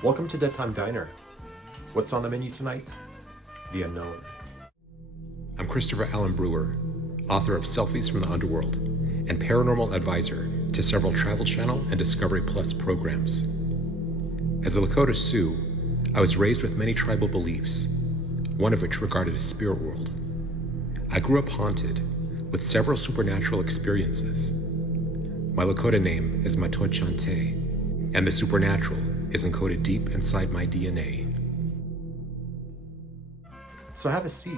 Welcome to DEADTIME DINER. What's on the menu tonight? The unknown. I'm Christopher Allen Brewer, author of Selfies from the Underworld and paranormal advisor to several Travel Channel and Discovery Plus programs. As a Lakota Sioux, I was raised with many tribal beliefs, one of which regarded a spirit world. I grew up haunted with several supernatural experiences. My Lakota name is Matod Chante, and the supernatural is encoded deep inside my DNA. So have a seat,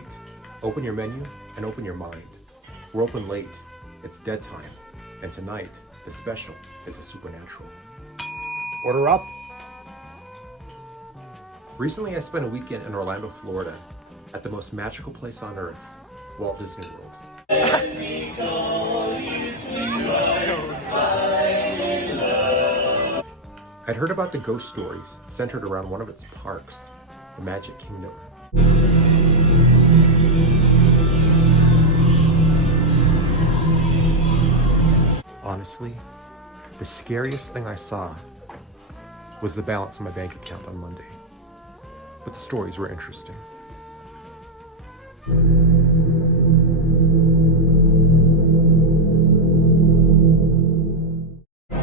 open your menu, and open your mind. We're open late, it's dead time, and tonight, the special is the supernatural. Order up! Recently I spent a weekend in Orlando, Florida, at the most magical place on earth, Walt Disney World. I'd heard about the ghost stories centered around one of its parks, the Magic Kingdom. Honestly, the scariest thing I saw was the balance in my bank account on Monday. But the stories were interesting.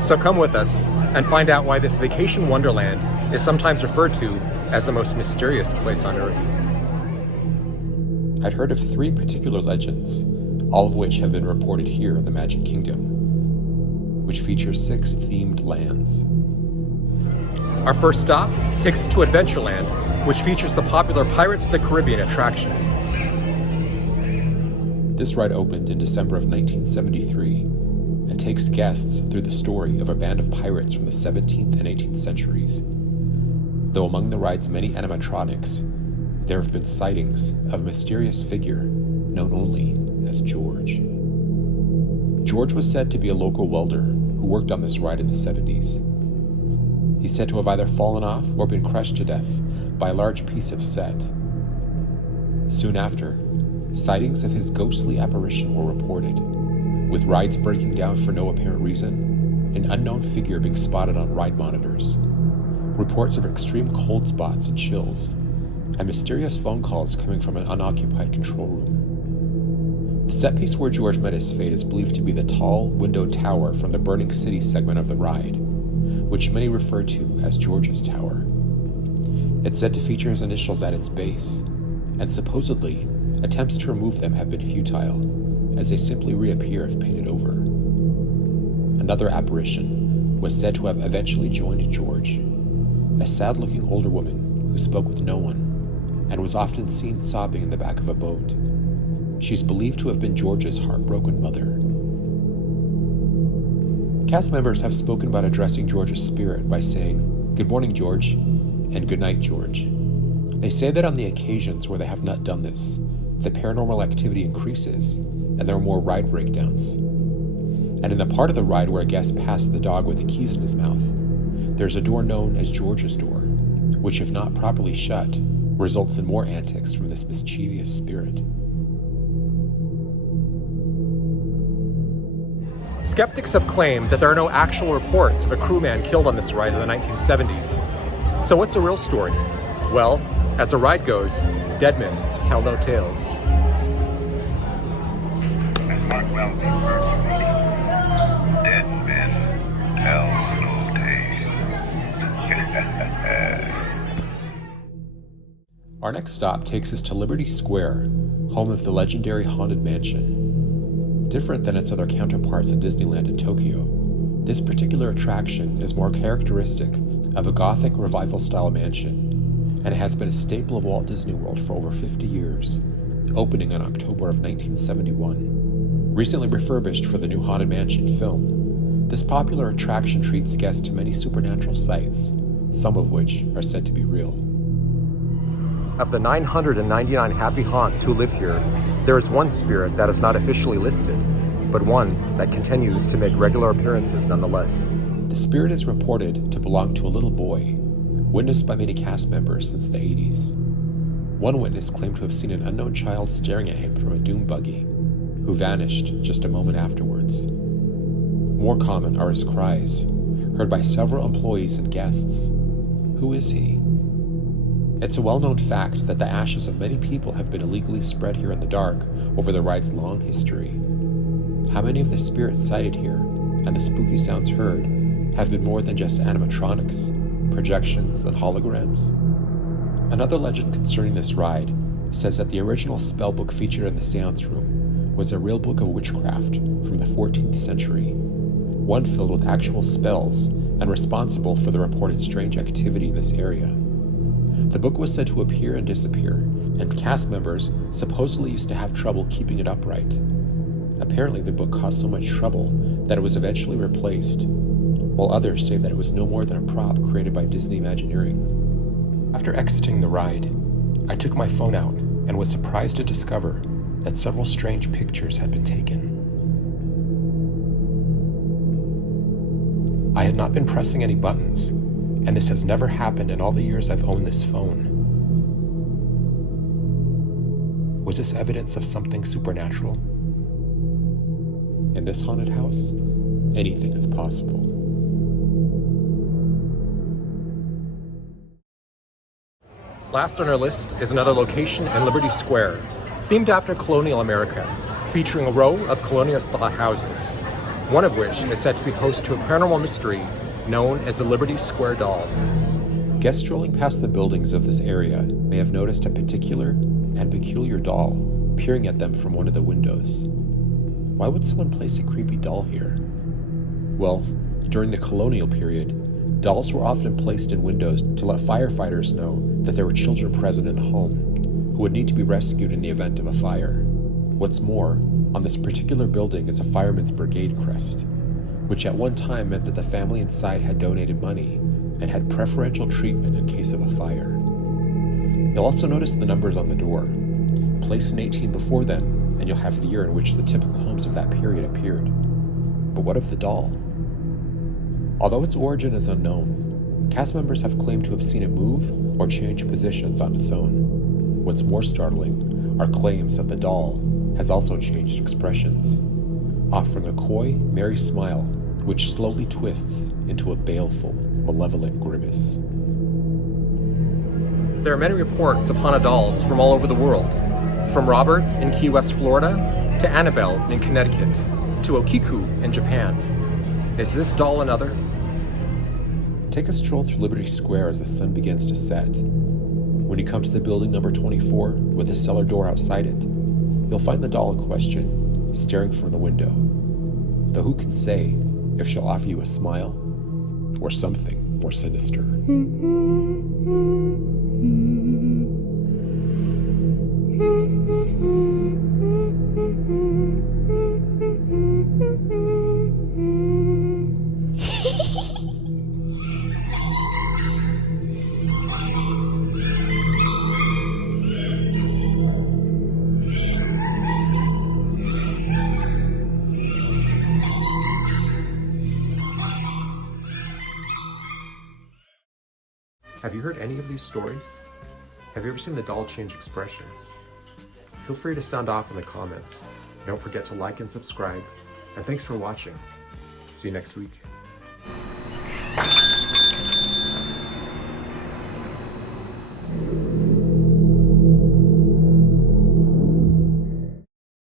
So come with us and find out why this vacation wonderland is sometimes referred to as the most mysterious place on earth. I'd heard of 3 particular legends, all of which have been reported here in the Magic Kingdom, which features 6 themed lands. Our first stop takes us to Adventureland, which features the popular Pirates of the Caribbean attraction. This ride opened in December of 1973 and takes guests through the story of a band of pirates from the 17th and 18th centuries. Though among the ride's many animatronics, there have been sightings of a mysterious figure known only as George. George was said to be a local welder who worked on this ride in the 70s. He's said to have either fallen off or been crushed to death by a large piece of set. Soon after, sightings of his ghostly apparition were reported, with rides breaking down for no apparent reason, an unknown figure being spotted on ride monitors, reports of extreme cold spots and chills, and mysterious phone calls coming from an unoccupied control room. The set piece where George met his fate is believed to be the tall, windowed tower from the Burning City segment of the ride, which many refer to as George's Tower. It's said to feature his initials at its base, and supposedly, attempts to remove them have been futile, as they simply reappear if painted over. Another apparition was said to have eventually joined George, a sad-looking older woman who spoke with no one, and was often seen sobbing in the back of a boat. She's believed to have been George's heartbroken mother. Cast members have spoken about addressing George's spirit by saying, "Good morning, George," and "Good night, George." They say that on the occasions where they have not done this, the paranormal activity increases, and there are more ride breakdowns. And in the part of the ride where a guest passed the dog with the keys in his mouth, there's a door known as George's Door, which if not properly shut, results in more antics from this mischievous spirit. Skeptics have claimed that there are no actual reports of a crewman killed on this ride in the 1970s. So what's the real story? Well, as the ride goes, dead men tell no tales. Mark Welby, dead men tell no tales. Our next stop takes us to Liberty Square, home of the legendary Haunted Mansion. Different than its other counterparts in Disneyland and Tokyo, this particular attraction is more characteristic of a Gothic revival-style mansion, and it has been a staple of Walt Disney World for over 50 years, opening in October of 1971. Recently refurbished for the new Haunted Mansion film, this popular attraction treats guests to many supernatural sights, some of which are said to be real. Of the 999 happy haunts who live here, there is one spirit that is not officially listed, but one that continues to make regular appearances nonetheless. The spirit is reported to belong to a little boy, witnessed by many cast members since the 80s. One witness claimed to have seen an unknown child staring at him from a doom buggy, who vanished just a moment afterwards. More common are his cries, heard by several employees and guests. Who is he? It's a well-known fact that the ashes of many people have been illegally spread here in the dark over the ride's long history. How many of the spirits sighted here, and the spooky sounds heard, have been more than just animatronics, projections, and holograms? Another legend concerning this ride says that the original spell book featured in the seance room was a real book of witchcraft from the 14th century, one filled with actual spells and responsible for the reported strange activity in this area. The book was said to appear and disappear, and cast members supposedly used to have trouble keeping it upright. Apparently, the book caused so much trouble that it was eventually replaced, while others say that it was no more than a prop created by Disney Imagineering. After exiting the ride, I took my phone out and was surprised to discover that several strange pictures had been taken. I had not been pressing any buttons, and this has never happened in all the years I've owned this phone. Was this evidence of something supernatural? In this haunted house, anything is possible. Last on our list is another location in Liberty Square, themed after colonial America, featuring a row of colonial-style houses, one of which is said to be host to a paranormal mystery known as the Liberty Square Doll. Guests strolling past the buildings of this area may have noticed a particular and peculiar doll peering at them from one of the windows. Why would someone place a creepy doll here? Well, during the colonial period, dolls were often placed in windows to let firefighters know that there were children present in the home who would need to be rescued in the event of a fire. What's more, on this particular building is a fireman's brigade crest, which at one time meant that the family inside had donated money and had preferential treatment in case of a fire. You'll also notice the numbers on the door. Place an 18 before them, and you'll have the year in which the typical homes of that period appeared. But what of the doll? Although its origin is unknown, cast members have claimed to have seen it move or change positions on its own. What's more startling are claims that the doll has also changed expressions, offering a coy, merry smile which slowly twists into a baleful, malevolent grimace. There are many reports of haunted dolls from all over the world, from Robert in Key West, Florida, to Annabelle in Connecticut, to Okiku in Japan. Is this doll another? Take a stroll through Liberty Square as the sun begins to set. When you come to the building number 24 with the cellar door outside it, you'll find the doll in question, staring from the window. Though who can say if she'll offer you a smile or something more sinister. Have you heard any of these stories? Have you ever seen the doll change expressions? Feel free to sound off in the comments. Don't forget to like and subscribe. And thanks for watching. See you next week.